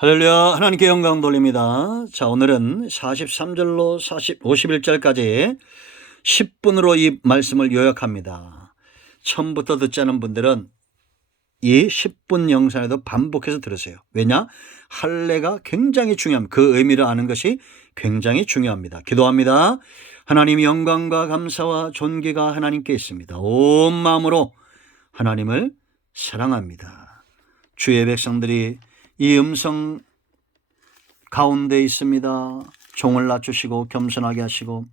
할렐루야, 하나님께 영광 돌립니다. 자, 오늘은 43절로 51절까지 10분으로 이 말씀을 요약합니다. 처음부터 듣지 않은 분들은 이 10분 영상에도 반복해서 들으세요. 왜냐? 할례가 굉장히 중요합니다. 그 의미를 아는 것이 굉장히 중요합니다. 기도합니다. 하나님, 영광과 감사와 존귀가 하나님께 있습니다. 온 마음으로 하나님을 사랑합니다. 주의 백성들이 이 음성 가운데 있습니다. 종을 낮추시고 겸손하게 하시고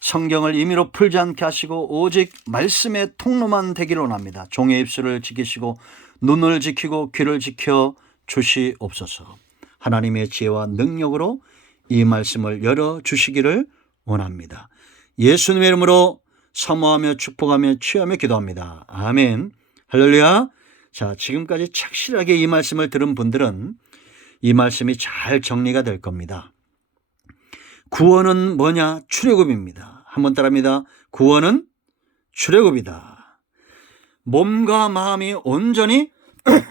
성경을 임의로 풀지 않게 하시고 오직 말씀의 통로만 되기를 원합니다. 종의 입술을 지키시고 눈을 지키고 귀를 지켜 주시옵소서. 하나님의 지혜와 능력으로 이 말씀을 열어주시기를 원합니다. 예수님의 이름으로 사모하며 축복하며 취하며 기도합니다. 아멘. 할렐루야. 자, 지금까지 착실하게 이 말씀을 들은 분들은 이 말씀이 잘 정리가 될 겁니다. 구원은 뭐냐? 출애굽입니다. 한번 따라합니다. 구원은 출애굽이다. 몸과 마음이 온전히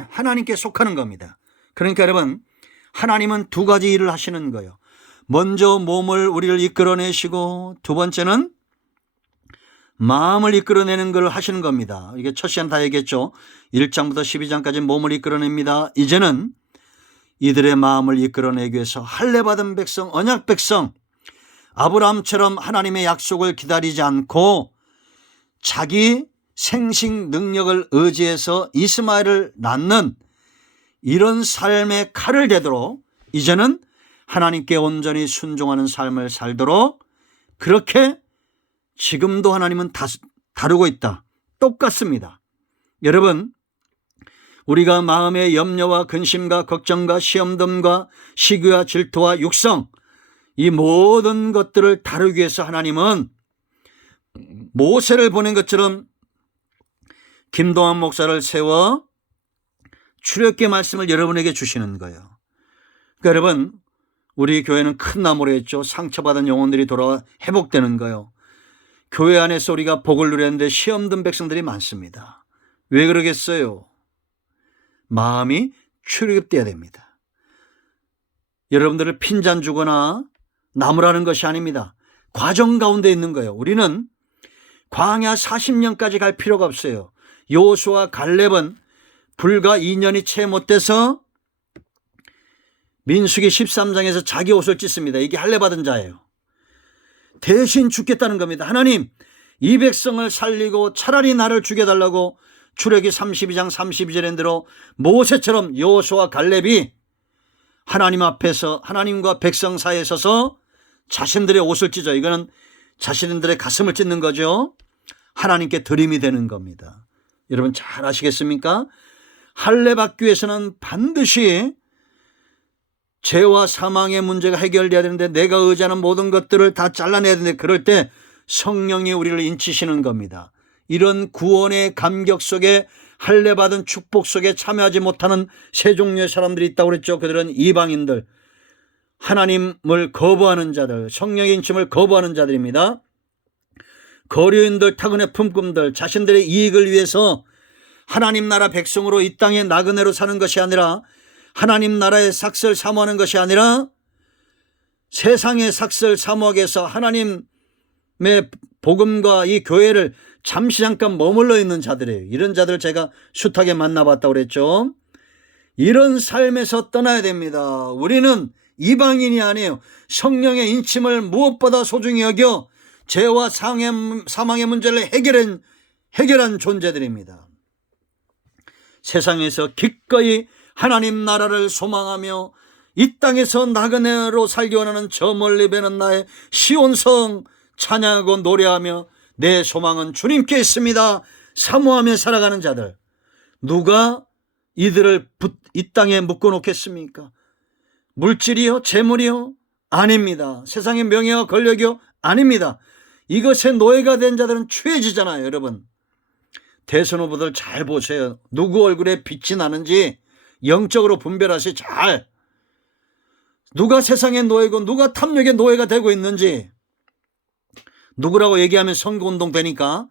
하나님께 속하는 겁니다. 그러니까 여러분, 하나님은 두 가지 일을 하시는 거예요. 먼저 몸을 우리를 이끌어내시고 두 번째는 마음을 이끌어내는 걸 하시는 겁니다. 이게 첫 시간 다 얘기했죠. 1장부터 12장까지 몸을 이끌어냅니다. 이제는 이들의 마음을 이끌어내기 위해서 할례 받은 백성, 언약 백성, 아브라함처럼 하나님의 약속을 기다리지 않고 자기 생식 능력을 의지해서 이스마엘을 낳는 이런 삶의 칼을 대도록 이제는 하나님께 온전히 순종하는 삶을 살도록 그렇게 지금도 하나님은 다루고 있다. 똑같습니다. 여러분, 우리가 마음의 염려와 근심과 걱정과 시험됨과 시기와 질투와 육성, 이 모든 것들을 다루기 위해서 하나님은 모세를 보낸 것처럼 김동환 목사를 세워 출애굽기 말씀을 여러분에게 주시는 거예요. 그러니까 여러분, 우리 교회는 큰 나무로 했죠. 상처받은 영혼들이 돌아와 회복되는 거예요. 교회 안에서 우리가 복을 누렸는데 시험든 백성들이 많습니다. 왜 그러겠어요? 마음이 출애굽돼야 됩니다. 여러분들을 핀잔 주거나 나무라는 것이 아닙니다. 과정 가운데 있는 거예요. 우리는 광야 40년까지 갈 필요가 없어요. 여호수아 갈렙은 불과 2년이 채 못 돼서 민수기 13장에서 자기 옷을 찢습니다. 이게 할례 받은 자예요. 대신 죽겠다는 겁니다. 하나님, 이 백성을 살리고 차라리 나를 죽여달라고 출애굽기 32장 32절에 대로 모세처럼 여호수아 갈렙이 하나님 앞에서 하나님과 백성 사이에 서서 자신들의 옷을 찢어요. 이거는 자신들의 가슴을 찢는 거죠. 하나님께 드림이 되는 겁니다. 여러분 잘 아시겠습니까? 할례 받기 위해서는 반드시 죄와 사망의 문제가 해결돼야 되는데 내가 의지하는 모든 것들을 다 잘라내야 되는데 그럴 때 성령이 우리를 인치시는 겁니다. 이런 구원의 감격 속에 할례 받은 축복 속에 참여하지 못하는 세 종류의 사람들이 있다고 그랬죠. 그들은 이방인들, 하나님을 거부하는 자들, 성령의 인침을 거부하는 자들입니다. 거류인들, 타고난 품꾼들, 자신들의 이익을 위해서 하나님 나라 백성으로 이 땅에 나그네로 사는 것이 아니라 하나님 나라의 삭설 사모하는 것이 아니라 세상의 삭설 사모하기 위해서 하나님의 복음과 이 교회를 잠시 잠깐 머물러 있는 자들이에요. 이런 자들을 제가 숱하게 만나봤다고 그랬죠. 이런 삶에서 떠나야 됩니다. 우리는 이방인이 아니에요. 성령의 인침을 무엇보다 소중히 여겨 죄와 사망의 문제를 해결한 존재들입니다. 세상에서 기꺼이 하나님 나라를 소망하며 이 땅에서 나그네로 살기 원하는 저 멀리 배는 나의 시온성 찬양하고 노래하며 내 소망은 주님께 있습니다. 사모하며 살아가는 자들, 누가 이들을 이 땅에 묶어놓겠습니까? 물질이요? 재물이요? 아닙니다. 세상의 명예와 권력이요? 아닙니다. 이것에 노예가 된 자들은 추해지잖아요. 여러분, 대선 후보들 잘 보세요. 누구 얼굴에 빛이 나는지 영적으로 분별하시. 잘 누가 세상의 노예고 누가 탐욕의 노예가 되고 있는지 누구라고 얘기하면 선거운동 되니까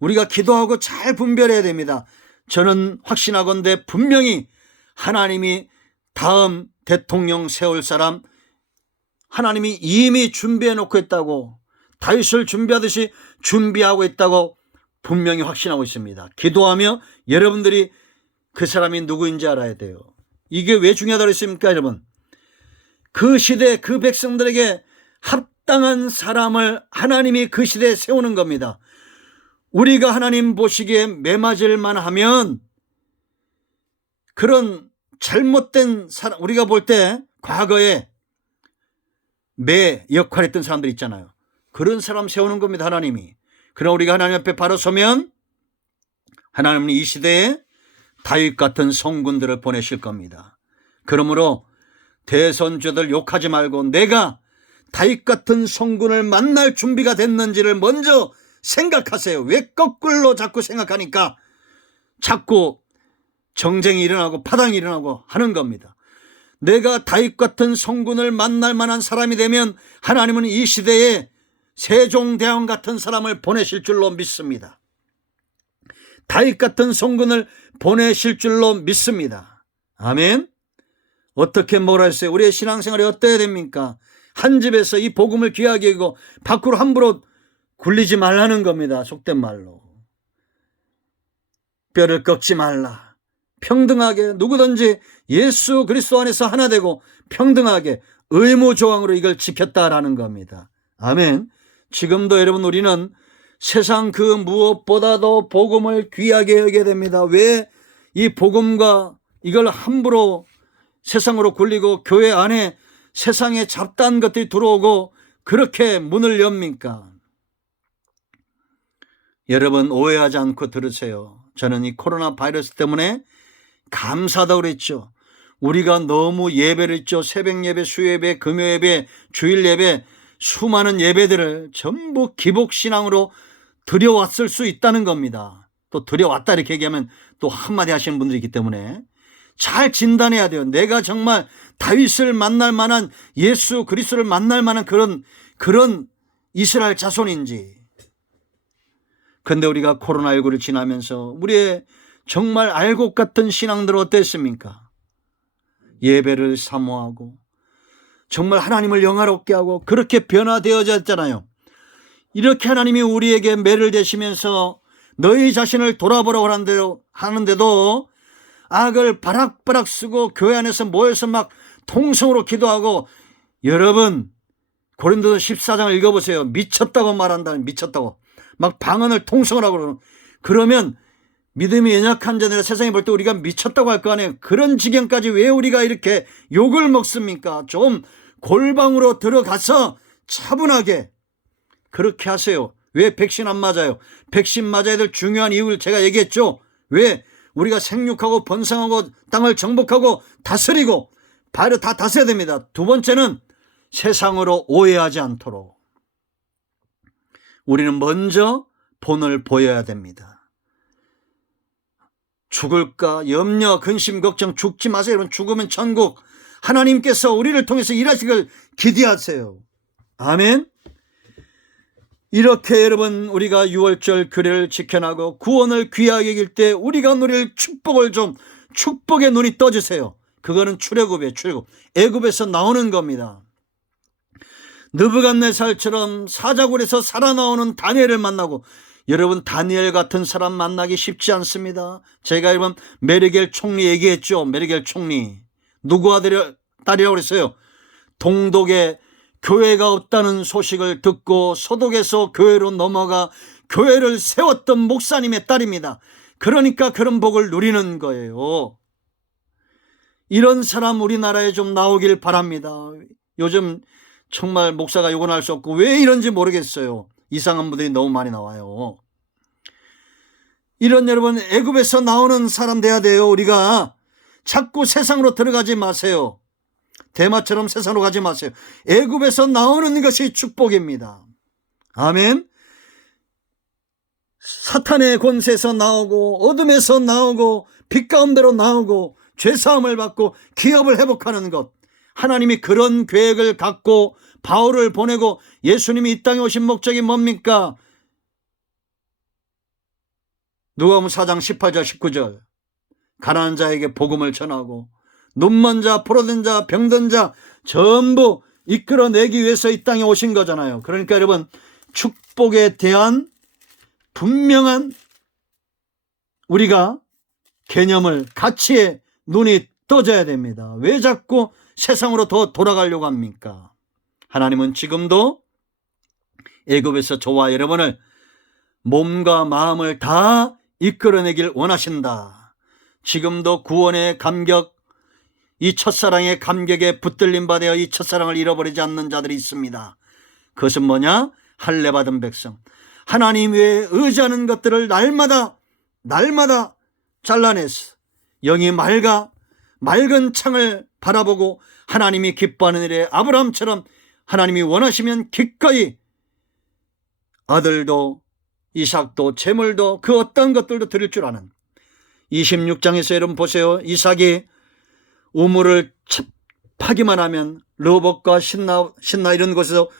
우리가 기도하고 잘 분별해야 됩니다. 저는 확신하건대 분명히 하나님이 다음 대통령 세울 사람 하나님이 이미 준비해 놓고 있다고, 다윗을 준비하듯이 준비하고 있다고 분명히 확신하고 있습니다. 기도하며 여러분들이 그 사람이 누구인지 알아야 돼요. 이게 왜 중요하다고 했습니까, 여러분? 그 시대 그 백성들에게 합당한 사람을 하나님이 그 시대에 세우는 겁니다. 우리가 하나님 보시기에 매맞을 만하면 그런 잘못된 사람, 우리가 볼 때 과거에 매 역할을 했던 사람들 있잖아요. 그런 사람 세우는 겁니다, 하나님이. 그럼 우리가 하나님 앞에 바로 서면 하나님은 이 시대에 다윗 같은 성군들을 보내실 겁니다. 그러므로 대선주들 욕하지 말고 내가 다윗 같은 성군을 만날 준비가 됐는지를 먼저 생각하세요. 왜 거꾸로 자꾸 생각하니까 자꾸 정쟁이 일어나고 파당이 일어나고 하는 겁니다. 내가 다윗 같은 성군을 만날 만한 사람이 되면 하나님은 이 시대에 세종대왕 같은 사람을 보내실 줄로 믿습니다. 다윗 같은 성군을 보내실 줄로 믿습니다. 아멘. 어떻게 뭐라 했어요? 우리의 신앙생활이 어때야 됩니까? 한 집에서 이 복음을 귀하게 여기고 밖으로 함부로 굴리지 말라는 겁니다. 속된 말로. 뼈를 꺾지 말라. 평등하게 누구든지 예수 그리스도 안에서 하나 되고 평등하게 의무조항으로 이걸 지켰다라는 겁니다. 아멘. 지금도 여러분 우리는 세상 그 무엇보다도 복음을 귀하게 여겨야 됩니다. 왜 이 복음과 이걸 함부로 세상으로 굴리고 교회 안에 세상에 잡다한 것들이 들어오고 그렇게 문을 엽니까? 여러분 오해하지 않고 들으세요. 저는 이 코로나 바이러스 때문에 감사하다고 그랬죠. 우리가 너무 예배를 했죠. 새벽 예배, 수예배, 금요예배, 주일예배 수많은 예배들을 전부 기복신앙으로 드려왔을 수 있다는 겁니다. 또 드려왔다 이렇게 얘기하면 또 한마디 하시는 분들이 있기 때문에 잘 진단해야 돼요. 내가 정말 다윗을 만날 만한 예수 그리스도를 만날 만한 그런 이스라엘 자손인지. 그런데 우리가 코로나19를 지나면서 우리의 정말 알곡 같은 신앙들은 어땠습니까? 예배를 사모하고 정말 하나님을 영화롭게 하고 그렇게 변화되어졌잖아요. 이렇게 하나님이 우리에게 매를 대시면서 너희 자신을 돌아보라고 하는데도 악을 바락바락 쓰고 교회 안에서 모여서 막 통성으로 기도하고, 여러분 고린도서 14장을 읽어보세요. 미쳤다고 말한다. 미쳤다고 막 방언을 통성을 하고 그러면 믿음이 연약한 자들이 세상에 볼 때 우리가 미쳤다고 할 거 아니에요. 그런 지경까지 왜 우리가 이렇게 욕을 먹습니까? 좀 골방으로 들어가서 차분하게 그렇게 하세요. 왜 백신 안 맞아요? 백신 맞아야 될 중요한 이유를 제가 얘기했죠. 왜? 우리가 생육하고 번성하고 땅을 정복하고 다스리고 바로 다 다스려야 됩니다. 두 번째는 세상으로 오해하지 않도록 우리는 먼저 본을 보여야 됩니다. 죽을까 염려 근심 걱정 죽지 마세요. 여러분 죽으면 천국 하나님께서 우리를 통해서 일하시길 기대하세요. 아멘. 이렇게 여러분 우리가 유월절 규례를 지켜나고 구원을 귀하게 여길 때 우리가 누릴 축복을 좀 축복의 눈이 떠주세요. 그거는 출애굽이에요. 출애굽. 애굽에서 나오는 겁니다. 느부갓네살처럼 사자굴에서 살아나오는 다니엘을 만나고, 여러분 다니엘 같은 사람 만나기 쉽지 않습니다. 제가 여러분 메르겔 총리 얘기했죠. 메르겔 총리 누구 딸이라고 그랬어요? 동독에 교회가 없다는 소식을 듣고 소독에서 교회로 넘어가 교회를 세웠던 목사님의 딸입니다. 그러니까 그런 복을 누리는 거예요. 이런 사람 우리나라에 좀 나오길 바랍니다. 요즘 정말 목사가 욕은 할 수 없고 왜 이런지 모르겠어요. 이상한 분들이 너무 많이 나와요. 이런 여러분 애굽에서 나오는 사람 돼야 돼요. 우리가 자꾸 세상으로 들어가지 마세요. 대마처럼 세상으로 가지 마세요. 애굽에서 나오는 것이 축복입니다. 아멘. 사탄의 권세에서 나오고 어둠에서 나오고 빛 가운데로 나오고 죄사함을 받고 기업을 회복하는 것, 하나님이 그런 계획을 갖고 바울을 보내고 예수님이 이 땅에 오신 목적이 뭡니까? 누가복음 4장 18절 19절 가난한 자에게 복음을 전하고 눈먼 자, 포로된 자, 병든 자 전부 이끌어내기 위해서 이 땅에 오신 거잖아요. 그러니까 여러분, 축복에 대한 분명한 우리가 개념을, 가치에 눈이 떠져야 됩니다. 왜 자꾸 세상으로 더 돌아가려고 합니까? 하나님은 지금도 애굽에서 저와 여러분을 몸과 마음을 다 이끌어내길 원하신다. 지금도 구원의 감격, 이 첫사랑의 감격에 붙들림 받아 이 첫사랑을 잃어버리지 않는 자들이 있습니다. 그것은 뭐냐? 할례 받은 백성, 하나님 외에 의지하는 것들을 날마다 잘라냈어. 영이 맑은 창을 바라보고 하나님이 기뻐하는 일에 아브라함처럼 하나님이 원하시면 기꺼이 아들도 이삭도 재물도 그 어떤 것들도 드릴 줄 아는, 26장에서 여러분 보세요. 이삭이 우물을 파기만 하면, 르호봇과 신나 이런 곳에서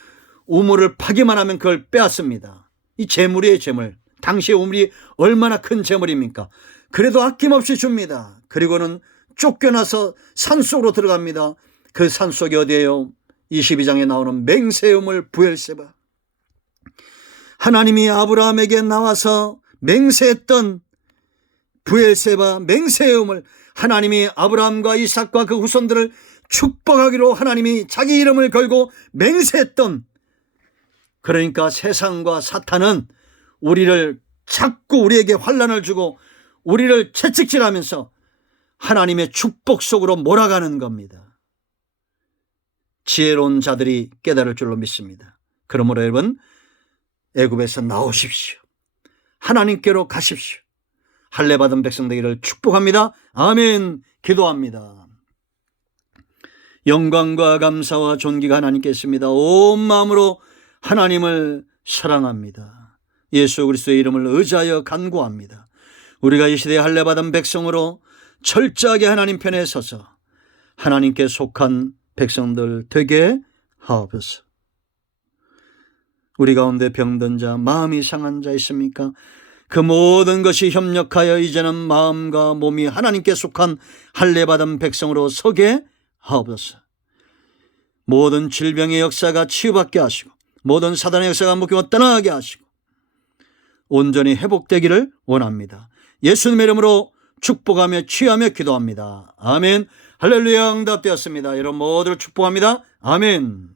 우물을 파기만 하면 그걸 빼앗습니다. 이 재물이에요, 재물. 당시의 우물이 얼마나 큰 재물입니까? 그래도 아낌없이 줍니다. 그리고는 쫓겨나서 산속으로 들어갑니다. 그 산속이 어디예요? 22장에 나오는 맹세우물 부엘세바. 하나님이 아브라함에게 나와서 맹세했던 부엘세바, 맹세우물, 하나님이 아브라함과 이삭과 그 후손들을 축복하기로 하나님이 자기 이름을 걸고 맹세했던, 그러니까 세상과 사탄은 우리를 자꾸 우리에게 환난을 주고 우리를 채찍질하면서 하나님의 축복 속으로 몰아가는 겁니다. 지혜로운 자들이 깨달을 줄로 믿습니다. 그러므로 여러분, 애굽에서 나오십시오. 하나님께로 가십시오. 할례 받은 백성 되기를 축복합니다. 아멘. 기도합니다. 영광과 감사와 존귀가 하나님께 있습니다. 온 마음으로 하나님을 사랑합니다. 예수 그리스도의 이름을 의지하여 간구합니다. 우리가 이 시대에 할례 받은 백성으로 철저하게 하나님 편에 서서 하나님께 속한 백성들 되게 하옵소서. 우리 가운데 병든 자, 마음이 상한 자 있습니까? 그 모든 것이 협력하여 이제는 마음과 몸이 하나님께 속한 할례 받은 백성으로 서게 하옵소서. 모든 질병의 역사가 치유받게 하시고 모든 사단의 역사가 묶이고 떠나게 하시고 온전히 회복되기를 원합니다. 예수님의 이름으로 축복하며 취하며 기도합니다. 아멘. 할렐루야. 응답되었습니다. 여러분 모두를 축복합니다. 아멘.